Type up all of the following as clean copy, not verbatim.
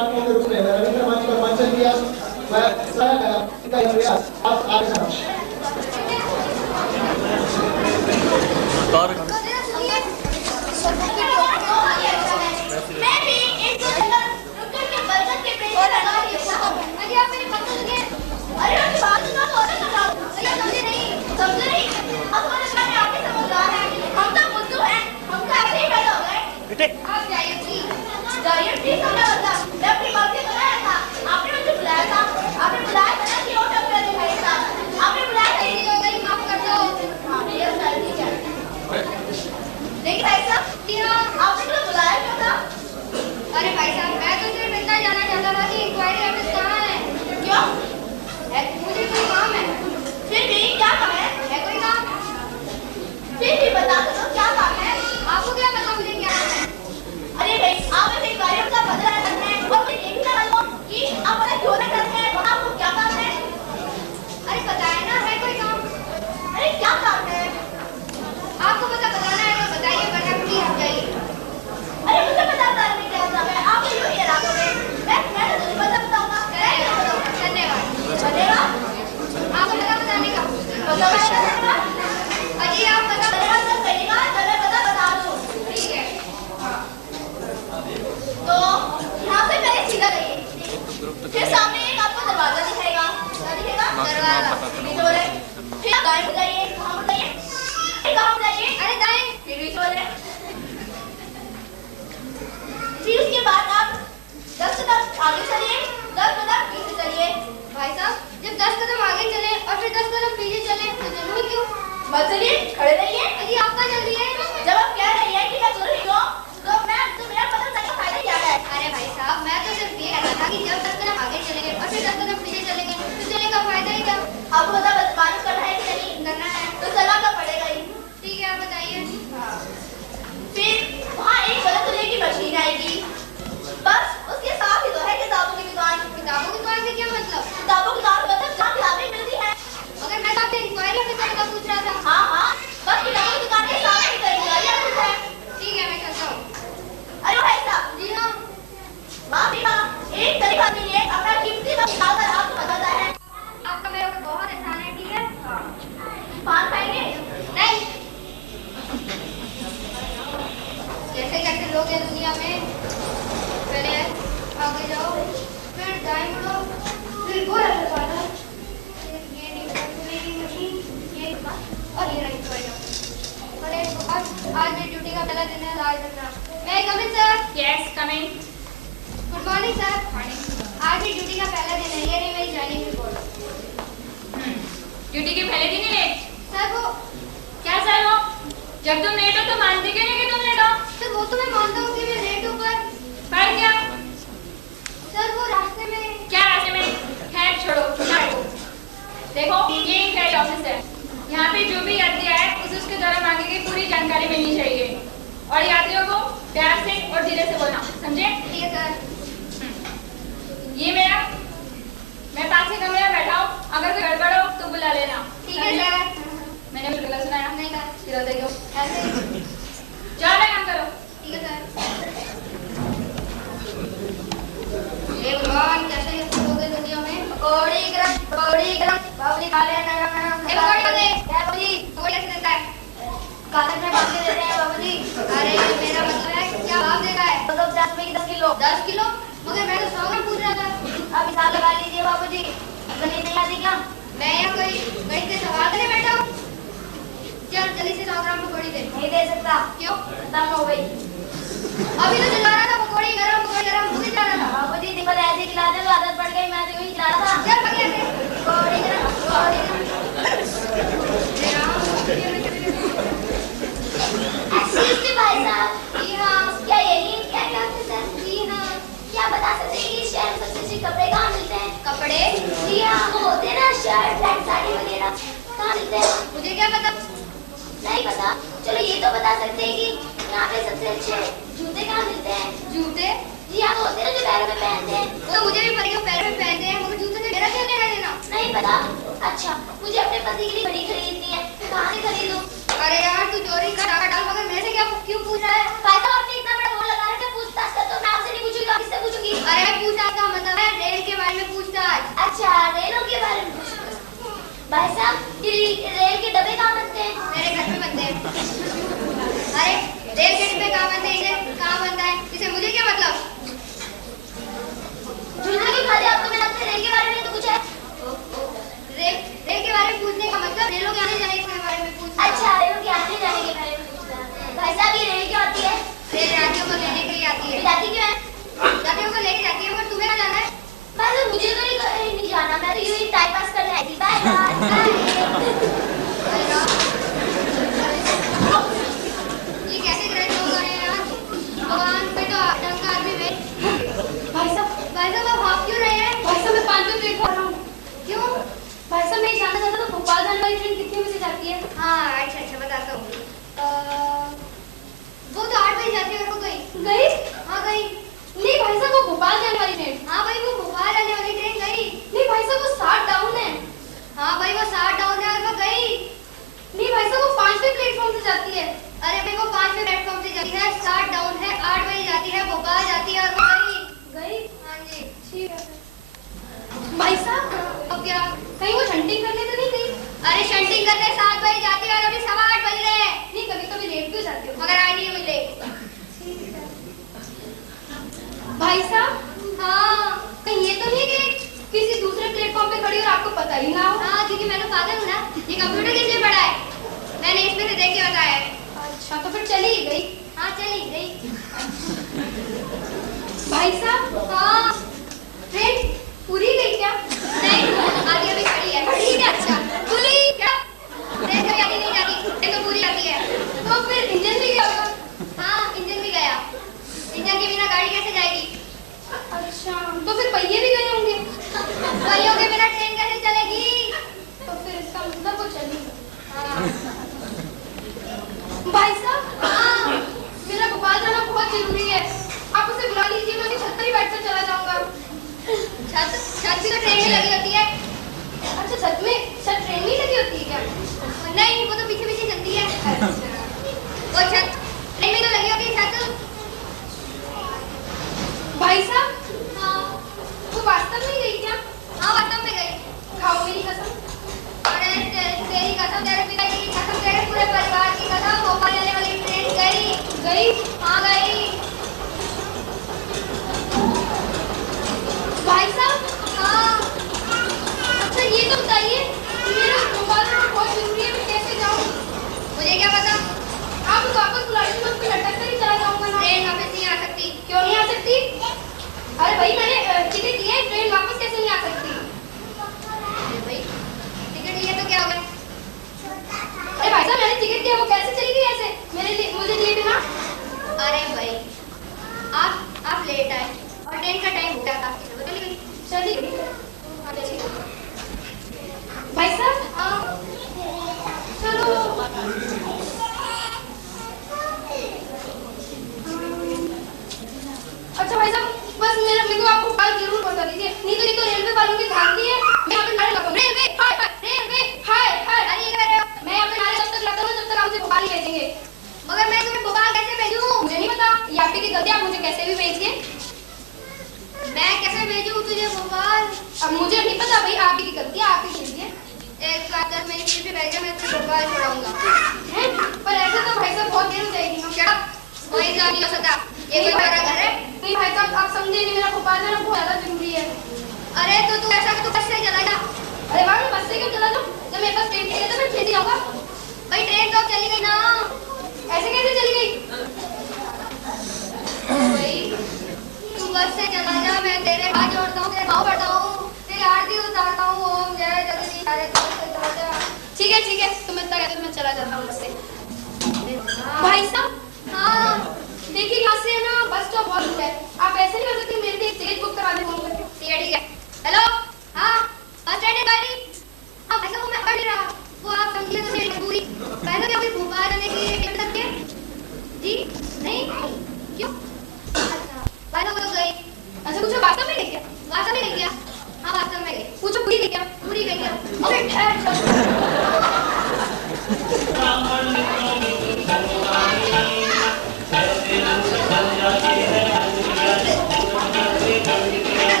आत्माओं के रूप में रविंद्र मंच पर मंचन किया। मैं इनका प्रयास आप आगे समक्ष ड्यूटी के पहले दिन ही लेट? सर वो क्या सर वो जब तुम लेट हो तो मानते क्यों नहीं कि तुम लेट हो? सर वो तो मैं मानता हूँ कि मैं लेट हूँ पर क्या? सर वो रास्ते में क्या रास्ते में? खैर छोड़ो देखो ये इंक्वायरी ऑफिस है, यहाँ पे जो भी यात्री आए उसे उसके द्वारा मांगी गई पूरी जानकारी मिलनी चाहिए और यात्रियों को प्यार से और धीरे से बोलना, समझे? ठीक है सर। ये मेरा मैं पास के कमरे में बैठा हूँ, अगर कोई गड़बड़ हो तो बुला लेना। ठीक है सर। मैंने बिल्कुल गलत सुनाया? नहीं कहा। फिर देखो ऐसे जाओ ना काम करो। ठीक है सर। ये भगवान कैसे लोग हैं दुनिया में? पकौड़ी गरम बाबूजी खा ले ना पकौड़ी खा ले। क्या बाबूजी पकौड़ी कैसे देता है? कागज में बांध के देते हैं बाबूजी। अरे मेरा मतलब है क्या भाव देगा है? तो 50 में 10 किलो। 10 किलो? मगर मैं तो 100 ग्राम पूछ रहा था। अब हिसाब लगा लीजिए बाबूजी। गणित नहीं आती क्या? मैं यहाँ कोई गणित के सवाल करने बैठा हूँ। चल जल्दी से 100 ग्राम पकौड़ी दे। नहीं दे सकता। क्यों? खत्म हो गई। अभी तो चला रहा था पकौड़ी गरम मुझे जा रहा था। बाबूजी दिन भर ऐसे खिलाते तो आदत पड़ गई, मैं तो यूं खिला रहा था। चल पकड़ ले पकौड़ी गरम। एक्सक्यूज मी भाई साहब। जी हाँ। क्या यही क्या कहते सर? जी हाँ। क्या बता सकते हैं कि इस शहर में सबसे अच्छे कपड़े कहाँ मिलते हैं? कपड़े? जी हाँ, वो होते हैं ना शर्ट पैंट साड़ी वगैरह, कहाँ मिलते हैं? मुझे क्या पता? नहीं पता? चलो ये तो बता सकते हैं कि यहाँ पे सबसे अच्छे जूते कहाँ मिलते हैं? जूते? जी हाँ, वो होते हैं ना जो पैरों में पहनते हैं। तो मुझे भी परी को पैरों में पहनते हैं, मगर जूते से मेरा क्या लेना देना? नहीं पता? अच्छा, मुझे अपने पति के लिए घड़ी खरीदनी है, कहाँ से खरीदूं? अरे यार तू चोरी का डाका डाल, मगर मेरे से क्या क्यों पूछ रहा है? फायदा आपने इतना बड़ा बोल लगा रखा है, पूछताछ कर तो मैं आपसे नहीं पूछूंगा, किससे पूछूंगी? अरे पूछ भाई साहब ये रेल के डब्बे कहाँ बनते हैं? मेरे घर में बनते हैं। अरे रेल के डब्बे कहाँ बनते हैं, इंजन कहाँ बनता है, इसे मुझे क्या मतलब? झुलने की खाली आपको मैं लगता है रेल के बारे में तो कुछ है। रेल के बारे में पूछने का मतलब रेलों के आने जाने के बारे में पूछना। अच्छा, रेलों के आने जाने के बारे में पूछना। भाई साहब ये रेल क्यों आती है? रेल यात्रियों को लेने के लिए आती है। जाती क्यों है? यात्रियों को लेके जाती है, पर तुम्हें कहाँ जाना है? भाई साहब मुझे तो नहीं जाना, मैं तो यूं ही टाइम पास करने आई थी। Bye bye. ये कैसे ग्रह लोग आ रहे हैं यार? भगवान पे तो ढंग का आदमी में। भाई साहब आप भाग क्यों रहे हैं? भाई साहब मैं 5वें प्लेटफॉर्म पर हूँ। क्यों? भाई साहब मैं जानना चाहता था भोपाल जाने वाली ट्रेन कितने बजे जाती है? हाँ अच्छा बताता हूँ। वो तो 8 बजे जाती है और वो गई। हाँ गई। नहीं भाई साहब वो भोपाल जाने वाली ट्रेन। हाँ भाई वो भोपाल जाने वाली ट्रेन गई। नहीं भाई साहब वो 60 डाउन है। हाँ भाई वो 60 डाउन है और वो गई। नहीं भाई साहब वो 5वें प्लेटफॉर्म से जाती है। अरे भाई वो 5वें प्लेटफॉर्म से जाती है, 60 डाउन है, 8 बजे जाती है, भोपाल जाती है और वो गई। हाँ जी ठीक है। भाई साहब अब क्या कहीं वो शंटिंग करने तो नहीं गई? अरे शंटिंग करने 7 बजे जाती है और अभी 8:15 बज रहे हैं। नहीं कभी लेट भी हो जाती हो, मगर आई नहीं हुई लेट। भाई साहब हाँ कहीं ये तो नहीं कि किसी दूसरे प्लेटफॉर्म पे खड़ी और आपको पता ही ना हो? हाँ क्योंकि मैं तो पागल हूँ ना, ये कंप्यूटर किसने पढ़ा है? मैंने इसमें से देख के बताया है। अच्छा तो फिर चली गई? हाँ चली गई। भाई साहब हाँ ट्रेन पूरी गई क्या? नहीं आगे अभी खड़ी है। खड़ी है? अच्छा पूरी क्या? ट्रेन कभी आगे नहीं जाती, ट्रेन तो पूरी आती है। तो फिर इंजन भी गया होगा? हाँ इंजन भी गया। इंजन के बिना गाड़ी कैसे जाएगी? अच्छा तो फिर पहिए भी गए होंगे? पहियों के बिना ट्रेन कैसे चलेगी? तो फिर इसका मतलब वो चली। हाँ। भाई साहब हाँ मेरा भोपाल जाना बहुत जरूरी है, आप उसे बुला लीजिए, मैं छत पर ही बैठकर चला जाऊंगा। छत भी तो ट्रेन में लगी होती है। अच्छा छत ट्रेन में लगी होती है क्या? नहीं वो तो पीछे पीछे चलती है। वो छत ट्रेन में तो लगी होती है छत। भाई साहब हाँ वो वास्तव में गई क्या? हाँ वास्तव में गई। खाओ मेरी कसम। अरे तेरी कसम, तेरे पिता की कसम, तेरे पूरे परिवार की कसम, भोपाल जाने वाली ट्रेन गई। हाँ गई। भाई साहब हाँ अच्छा ये तो बताइए मेरा भोपाल जाना बहुत जरूरी है, मैं कैसे जाऊँ? मुझे क्या पता, आप तो वापस बुला लीजिए, मैं उस पर लटक कर ही चला जाऊँगा ना। ट्रेन वापस नहीं आ सकती। क्यों नहीं आ सकती? अरे भाई मैंने टिकट लिया है, ट्रेन वापस कैसे नहीं आ सकती? भाई टिकट लिया तो क्या हो गया? अरे भाई साहब मैंने टिकट लिया, वो कैसे चली गई ऐसे मुझे लिए बिना? अरे भाई आप लेट आए और ट्रेन का टाइम हो गया था, चली गई। भाई साहब हाँ चलो अच्छा भाई साहब बस मेरे को आप भोपाल जरूर पहुंचा दीजिए, नहीं तो ये तो रेलवे वालों की धांधली है। मैं यहाँ पे नारे लगाऊं रेलवे हाय अरे ये क्या कर रहे हो? मैं यहाँ पे नारे तब तक लगाऊंगा जब तक आप मुझे भोपाल ही भेजेंगे। मगर मैं तुम्हें भोपाल कैसे भेजूं? मुझे नहीं पता, ये आपकी गलती, आप मुझे कैसे भी भेजिए। मैं कैसे भेजूं तुझे भोपाल? अब मुझे नहीं पता भाई, आप ही की गलती है, आप ही भेजिए। एक बात अगर मेरी सीट पे बैठ गया मैं तुझे भोपाल छोड़ाऊंगा। पर ऐसे तो भाई साहब बहुत देर हो जाएगी ना। शट अप, कोई काम नहीं हो सकता, ये कोई हमारा घर है। नहीं भाई साहब आप समझे नहीं, मेरा भोपाल जाना बहुत ज्यादा जरूरी है। अरे तो तू ऐसा कि तू बस से चला जा। अरे वाह मैं बस से क्यों चला जाऊं? जब मेरे पास ट्रेन टिकट है तो मैं छेती जाऊंगा। भाई ट्रेन तो चली गई ना। ऐसे कैसे चली गई? भाई तू बस से चला जा, मैं तेरे हाथ जोड़ता हूँ, तेरे पाँव पड़ता हूँ, तेरी आरती उतारता हूँ, ओम जय जगदीश हरे चला जा। ठीक है तुम इतना कहते हो, मैं चला जाता हूँ बस से। भाई साहब हाँ देखिए यहाँ से ना बस स्टॉप बहुत दूर है, आप ऐसे नहीं कर सकते मेरे लिए टिकट बुक करा दे फोन करके? ठीक है हेलो हाँ बस स्टैंड है गाड़ी। हाँ भाई साहब वो मैं पढ़ नहीं रहा, वो आप समझिए तो मेरी मजबूरी। पहले क्या अभी भोपाल जाने की टिकट लगती है जी? नहीं क्यों? अच्छा भाई साहब वो तो गई। अच्छा कुछ वास्तव में गई क्या? वास्तव में गई क्या? हाँ वास्तव में गई। कुछ पूरी गई क्या? पूरी गई क्या? अरे ठहर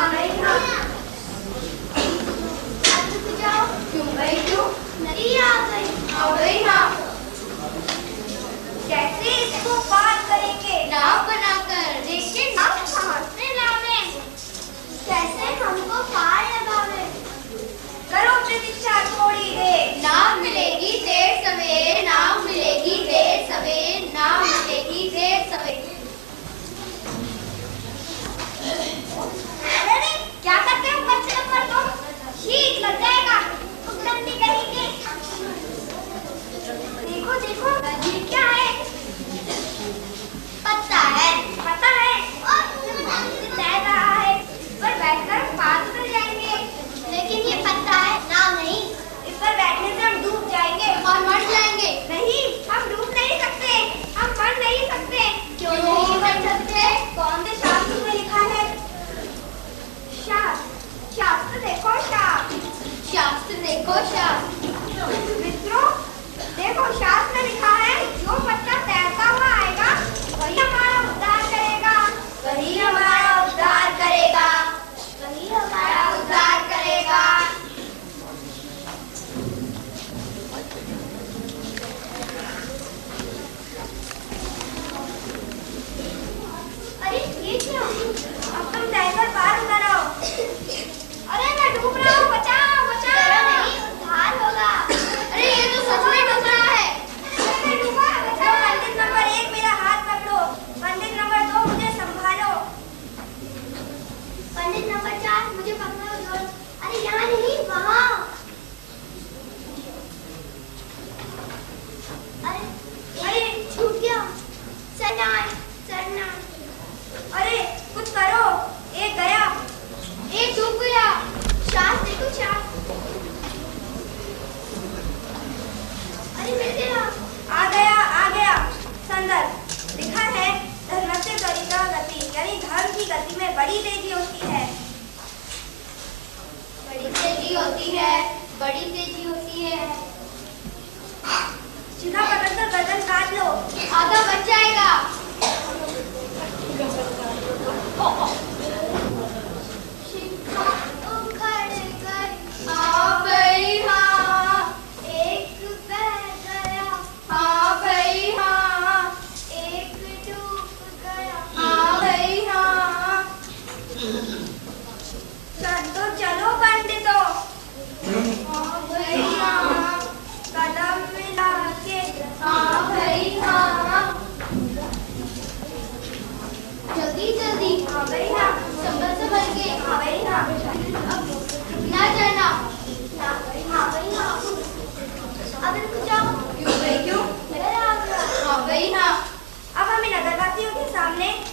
हाँ भाई हाँ। अब रुक जाओ। क्यों भाई क्यों? नदी आ गई। हाँ भाई हाँ। कैसे इसको पार करेंगे? नाव बनाकर। लेकिन नाव कहाँ से लावे? कैसे हमको पार लगावे? करो प्रतीक्षा थोड़ी देर। नाव मिलेगी देर सवेर, नाव मिलेगी देर सवेर, नाव मिलेगी देर सवेर। अरे क्या करते हो बच्चे लोग पर तुम? शीत लग जाएगा। तुम गंदी करेंगे। देखो देखो ये क्या है? पत्ता है। पता है और तैर रहा है। पर बैठकर पार उतर जाएंगे। लेकिन ये पत्ता है, नाव नहीं। इस पर बैठने से हम डूब जाएंगे और मर जाएंगे। नहीं, हम डूब नहीं सकते, हम मर नहीं सकते। क्यों नहीं मर सकते? कौन से शास्त्र में लिखा है? शास्त्र देखो शास्त्र देखो शास्त्र। मित्रों देखो शास्त्र में लिखा है जो बच्चा तैरता हुआ आएगा वही हमारा उद्धार करेगा, वही हमारा उद्धार करेगा, वही हमारा उद्धार करेगा। अरे ये क्या? अब तुम तैरकर पार उतर आओ। अरे मैं डूब रहा हूँ, बचाओ बचाओ। नहीं, उद्धार होगा। अरे ये तो सच में डूब रहा है। अरे मैं डूबा, बचाओ। पंडित नंबर 1 मेरा हाथ पकड़ो, पंडित नंबर 2 मुझे संभालो, पंडित नंबर 4 मुझे पकड़ो। अरे यहाँ नहीं, वहाँ। अरे छूट गया। सरना। अरे कुछ करो। एक गया, एक डूब गया। शास्त्र देखो शास्त्र। अरे मिल गया। आ गया। संदर्भ लिखा है धर्म से त्वरिता गति, यानी धर्म की गति में बड़ी तेजी होती है। बड़ी तेजी होती है। सीधा पकड़कर गर्दन काट लो, आधा बच जाएगा।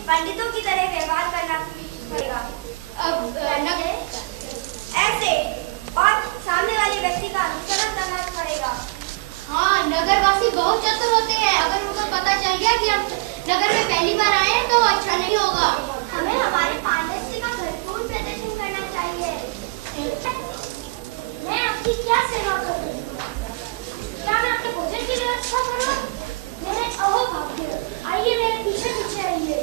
पंडितों की तरह व्यवहार करना पड़ेगा। ऐसे और सामने वाले व्यक्ति का अनुसरण करना पड़ेगा। हाँ, नगरवासी बहुत चतुर होते हैं। अगर उनको पता चल गया कि हम नगर में पहली बार आए हैं तो अच्छा नहीं होगा। हमें हमारे पांडित्य का भरपूर प्रदर्शन करना चाहिए। मैं आपकी क्या सेवा करूं? क्या मैं आपके भोजन की व्यवस्था करूं? मेरे अहो भाग्य, आइए मेरे पीछे पीछे आइए,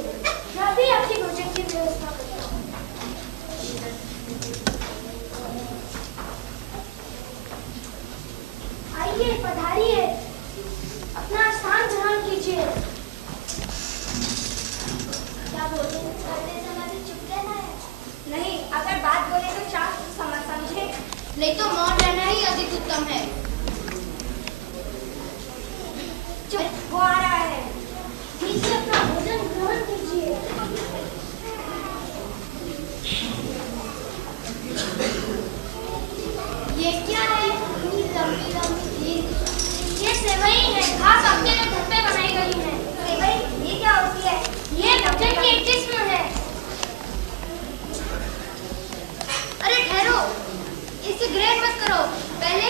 मैं भी आपकी भोजन की व्यवस्था करता हूँ। आइए पधारिए, अपना स्थान ग्रहण कीजिए। क्या भोजन करते समय भी चुप रहना है? नहीं, अगर बात बोले तो शास्त्र समझे, नहीं तो मौन रहना ही अधिक उत्तम है। वो आ रहा है, नीचे अपना भोजन ग्रहण कीजिए। ये क्या है? लंबी लंबी ये सेवई है, खास आपके लिए घर पे बनाई गई है। सेवई ये क्या होती है? ये भोजन की एक किस्म है। अरे ठहरो, इसे ग्रेड मत करो, पहले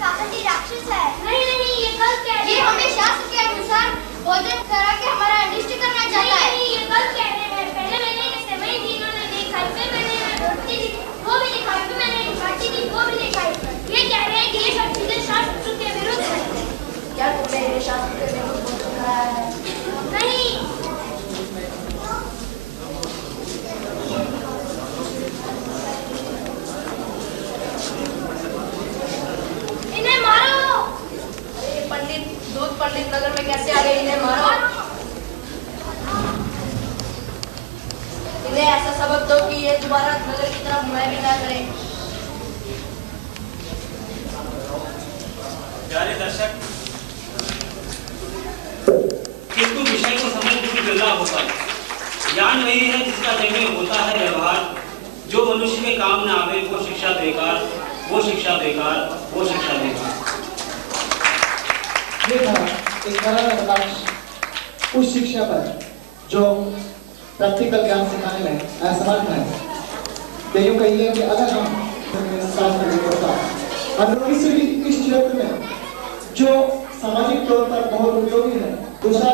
काकटी राक्षस है। नहीं नहीं, ये गलत कह रहे हैं। ये हमें शास्त्र के अनुसार भोजन करा के हमारा अनिष्ट करना चाहता है। नहीं, ये गलत कह रहे हैं। पहले मैंने सेवई दी, इन्होंने नहीं खाई, फिर मैंने रोटी दी, वो भी नहीं खाई, फिर मैंने बाटी दी, वो भी नहीं खाई। ये कह रहे हैं कि ये सब चीजें शास्त्र के विरुद्ध है। क्या तुमने ये शास्त्र के विरुद्ध भोजन कराया है? नहीं। इन्हें मारो। अरे पंडित, दूध पंडित नगर में कैसे आ गए? इन्हें मारो। इन्हें ऐसा सबक दो कि ये दोबारा नगर की तरफ मुंह भी ना करें। प्यारे दर्शक, किंतु विषय को समझ दूर गला होता है। ज्ञान वही है जिसका जन्म होता है व्यवहार। जो मनुष्य में काम न आवे वो शिक्षा बेकार, वो शिक्षा बेकार, वो शिक्षा बेकार। ये था एक तरह का कटाक्ष उस शिक्षा पर जो प्रैक्टिकल ज्ञान सिखाने में असमर्थ है। तो यूँ कहिए कि अगर हम अंदरूनी से भी इस क्षेत्र में जो सामाजिक तौर पर बहुत उपयोगी है, दूसरा